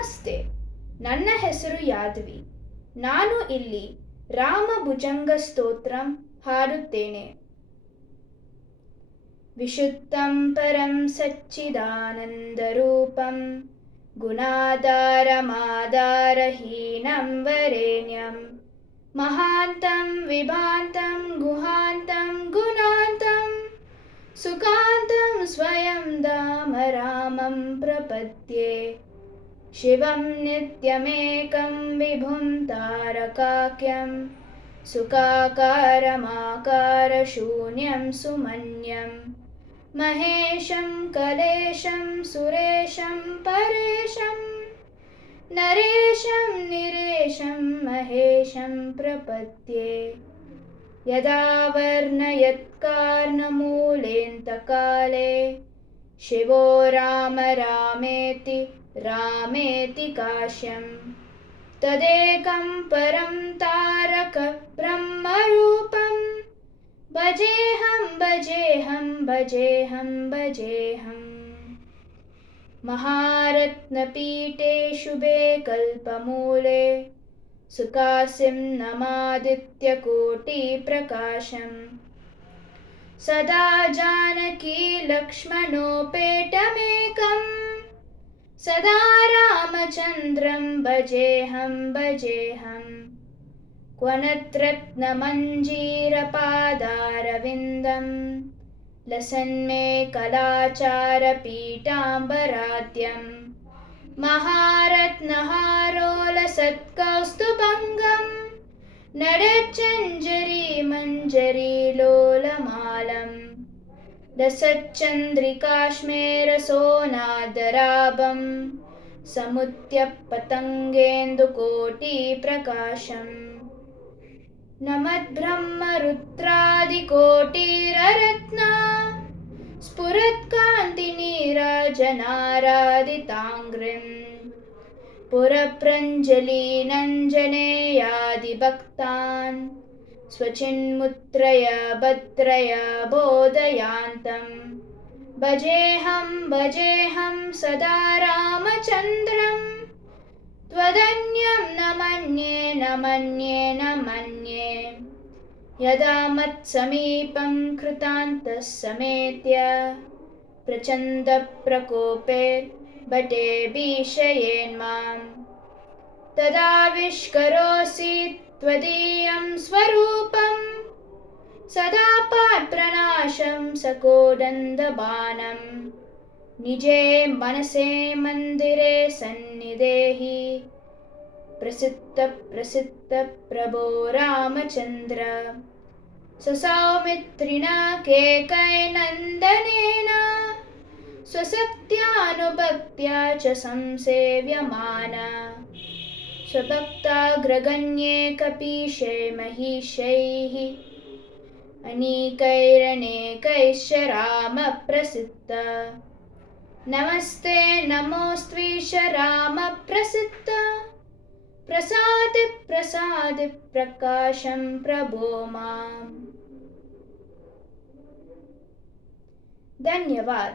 ನಮಸ್ತೆ, ನನ್ನ ಹೆಸರು ಯಾದವಿ. ನಾನು ಇಲ್ಲಿ ರಾಮಭುಜಂಗ ಸ್ತೋತ್ರಂ ಹಾಡುತ್ತೇನೆ. ವಿಶುದ್ಧಂ ಪರಂ ಸಚ್ಚಿದಾನಂದರೂಪಂ ಗುಣಾಧಾರಮಾಧಾರಹೀನಂ ವರೇಣ್ಯಂ ಮಹಾಂತಂ ವಿಭಾಂತಂ ಗುಹಾಂತಂ ಗುಣಾಂತಂ ಸುಖಾಂತಂ ಸ್ವಯಂ ಧಾಮ ರಾಮಂ ಪ್ರಪದ್ಯೆ. ಶಿವಂ ನಿತ್ಯಮೇಕಂ ವಿಭುಂ ತಾರಕಾಖ್ಯಂ ಸುಖಾಕಾರಮಾಕಾರಶೂನ್ಯಂ ಸುಮನ್ಯಂ ಮಹೇಶಂ ಕಲೇಶಂ ಸುರೇಶಂ ಪರೇಶಂ ನರೇಶಂ ನಿರೇಶಂ ಮಹೇಶಂ ಪ್ರಪದ್ಯೆ. ಯದಾ ವರ್ಣಯತ್ಕಾರ್ಣಮೂಲೇऽन्तಕಾಲೇ ಶಿವೋ ರಾಮ ರಾಮೇತಿ ರಾಮೇತಿ ಕಾಶ್ಯಂ ತದೇಕಂ ಪರಂ ತಾರಕ ಬ್ರಹ್ಮರೂಪಂ ಭಜೇಹಂ ಭಜೇಹಂ ಭಜೇಹಂ ಭಜೇಹಂ. ಮಹಾರತ್ನಪೀಠೆ ಶುಭೆ ಕಲ್ಪಮೂಲೆ ಸುಖಾಸಿಂ ನಮಾದಿತ್ಯಕೋಟಿಪ್ರಕಾಶಂ ಸದಾ ಜಾನಕಿ ಲಕ್ಷ್ಮಣೋಪೇತಮೇಕಂ ಸದಾ ರಾಮಚಂದ್ರಂ ಭಜೇಹಂ ಭಜೇಹಂ. ಕ್ವನತ್ರತ್ನಮಂಜೀರಪಾದಾರವಿಂದಂ ಲಸನ್ಮೇ ಕಲಾಚಾರಪೀಠಾಂಬರಾದ್ಯಂ ಮಹಾರತ್ನಹಾರೋಲಸತ್ಕೌಸ್ತುಭಂಗಂ ನಡಚಂಜರೀಮಂಜರೀಲೋಲಮಾಲಂ ಲಸಚ್ಚಂದ್ರಿಕಾಶ್ಮೇರಸೋನಾದರಾಭಂ ಸಮುತ್ಯಪತಂಗೇಂದುಕೋಟಿಪ್ರಕಾಶಂ. ನಮದ್ಬ್ರಹ್ಮರುದ್ರಾದಿಕೋಟಿರರತ್ನ ಸ್ಫುರತ್ಕಾಂತಿನೀರಾಜನಾರಾದಿತಾಂಗ್ರಿಂ ಪುರಪ್ರಂಜಲೀನಂಜನೇಯಾದಿಭಕ್ತಾನ್ ಸ್ವಚಿನ್ಮುತ್ರಯ ಭದ್ರಯ ಬೋಧಯಾಂತಂ ಭಜೇಹಂ ಭಜೇಹಂ ಸದಾ ರಾಮಚಂದ್ರಂ ತ್ವದನ್ಯಂ ನ ಮನ್ಯೇ ನ ಮನ್ಯೇ ನ ಮನ್ಯೇ. ಯದಾ ಮತ್ಸಮೀಪಂ ಕೃತಾಂತಃ ಸಮೇತ್ಯ ಪ್ರಚಂಡ ಪ್ರಕೋಪೆ ಬಟೆ ಭೀಷಯೇನ್ಮಾಂ ತದಾ ವಿಷ್ಕರೋಸಿ ತ್ವದೀಯಂ ಸ್ವರೂಪಂ ಸದಾ ಪಾತ್ಪ್ರನಾಶಂ ಸಕೋದಂದಬಾಣಂ ನಿಜೇ ಮನಸೇ ಮಂದಿರೆ ಸನ್ನಿಧೇಹಿ ಪ್ರಸಿದ್ಧ ಪ್ರಸಿದ್ಧ ಪ್ರಭೋ ರಾಮಚಂದ್ರ. ಸಸೌಮಿತ್ರಿಣ ಕೇಕೈನಂದನೇನ ಸ್ವಸಕ್ತ್ಯಾನುಭಕ್ತ್ಯಾ ಚ ಸಂಸೇವ್ಯಮಾನ ಸ್ವಭಕ್ತಾಗ್ರಗಣ್ಯೇ ಕಪೀಶೈ ಮಹಿಷೈಃ ಅನೇಕೈರನೇಕೈಶ್ಚ ರಾಮ ಪ್ರಸಿದ್ಧ. ನಮಸ್ತೆ ನಮೋಸ್ತ್ವೀಶ ರಾಮ ಪ್ರಸಿದ್ಧ ಪ್ರಸಾದಿ ಪ್ರಸಾದಿ ಪ್ರಕಾಶಂ ಪ್ರಭೋ ಮಾಂ. ಧನ್ಯವಾದ.